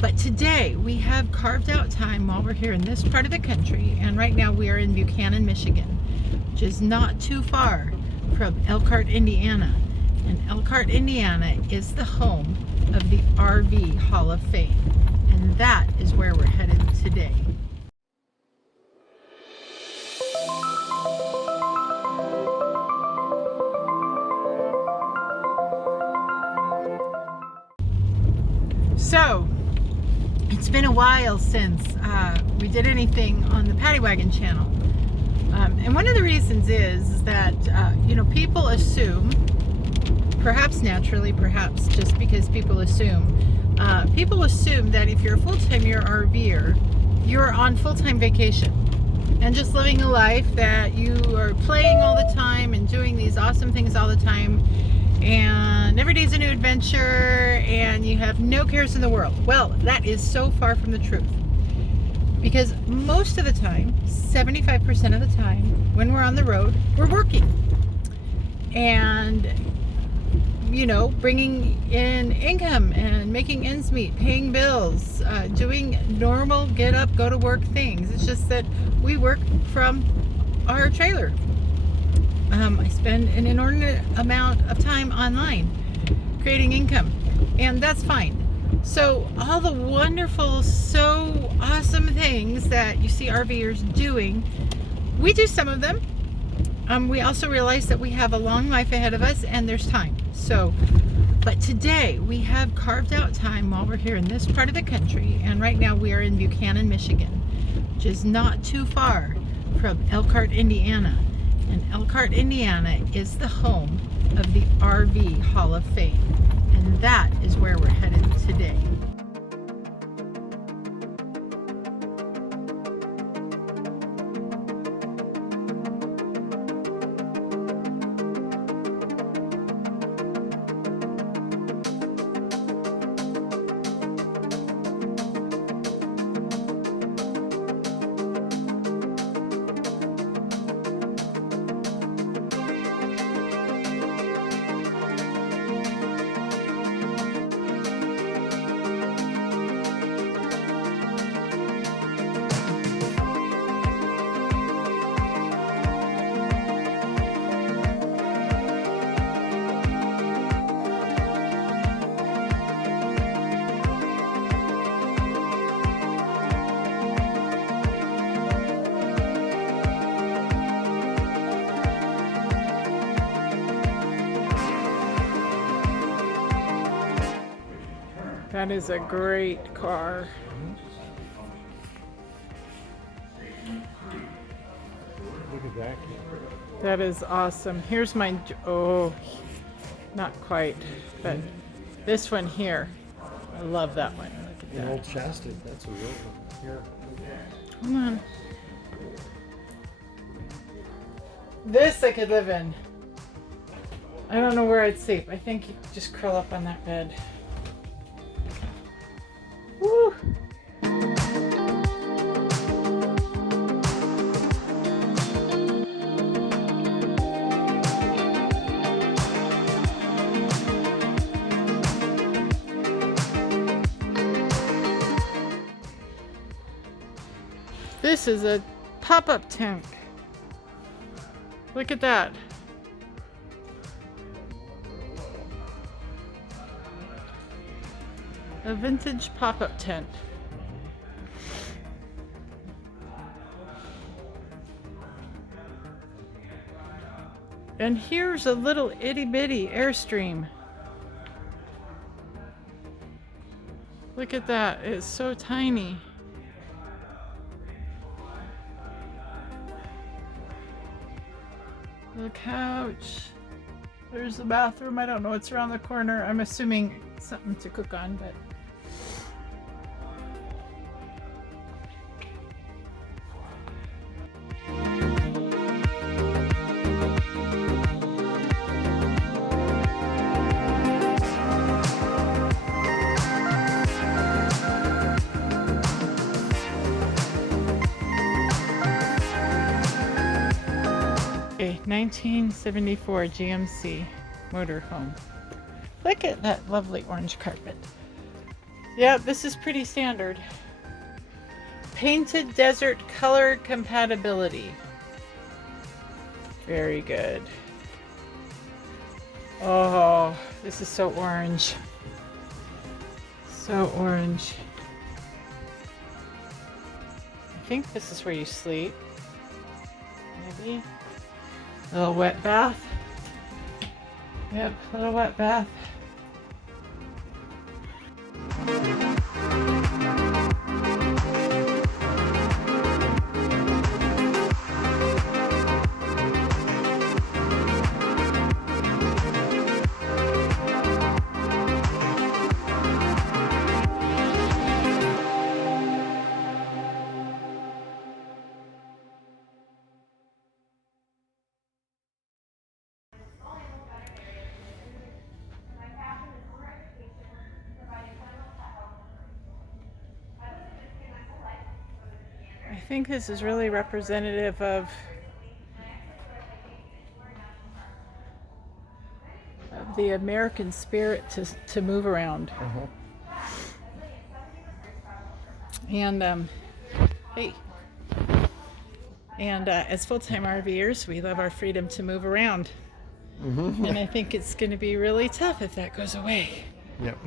But today we have carved out time while we're here in this part of the country, and right now we are in Buchanan, Michigan, which is not too far from Elkhart, Indiana. And Elkhart, Indiana is the home of the RV Hall of Fame, and that is where we're headed today. So, it's been a while since we did anything on the Paddy Wagon channel. And one of the reasons is that, people assume, perhaps naturally, perhaps just because people assume that if you're a full-time RVer, you're on full-time vacation and just living a life that you are playing all the time and doing these awesome things all the time, and every day's a new adventure and you have no cares in the world. Well, that is so far from the truth, because most of the time, 75% of the time when we're on the road, we're working and bringing in income and making ends meet, paying bills, doing normal get up, go to work things. It's just that we work from our trailer. I spend an inordinate amount of time online creating income, and that's fine. So all the wonderful, so awesome things that you see RVers doing, we do some of them. We also realize that we have a long life ahead of us and there's time. But today we have carved out time while we're here in this part of the country, and right now we are in Buchanan, Michigan, which is not too far from Elkhart, Indiana. And Elkhart, Indiana is the home of the RV Hall of Fame, and that is where we're headed today. That is a great car. Look at that. That is awesome. Here's my, not quite, but this one here. I love that one. Look at The that. old chassis, that's a real one. Here. Come on. This I could live in. I don't know where I'd sleep. I think you just curl up on that bed. Woo! This is a pop-up tent. Look at that. A vintage pop-up tent. And here's a little itty-bitty Airstream. Look at that, it's so tiny. The couch. There's the bathroom. I don't know what's around the corner. I'm assuming something to cook on, but a 1974 GMC motorhome. Look at that lovely orange carpet. Yep, this is pretty standard. Painted desert color compatibility. Very good. Oh, this is so orange. So orange. I think this is where you sleep. Maybe. A little wet bath. Yep, a little wet bath. I think this is really representative of the American spirit to move around. And hey, and as full-time RVers, we love our freedom to move around. And I think it's going to be really tough if that goes away. Yep.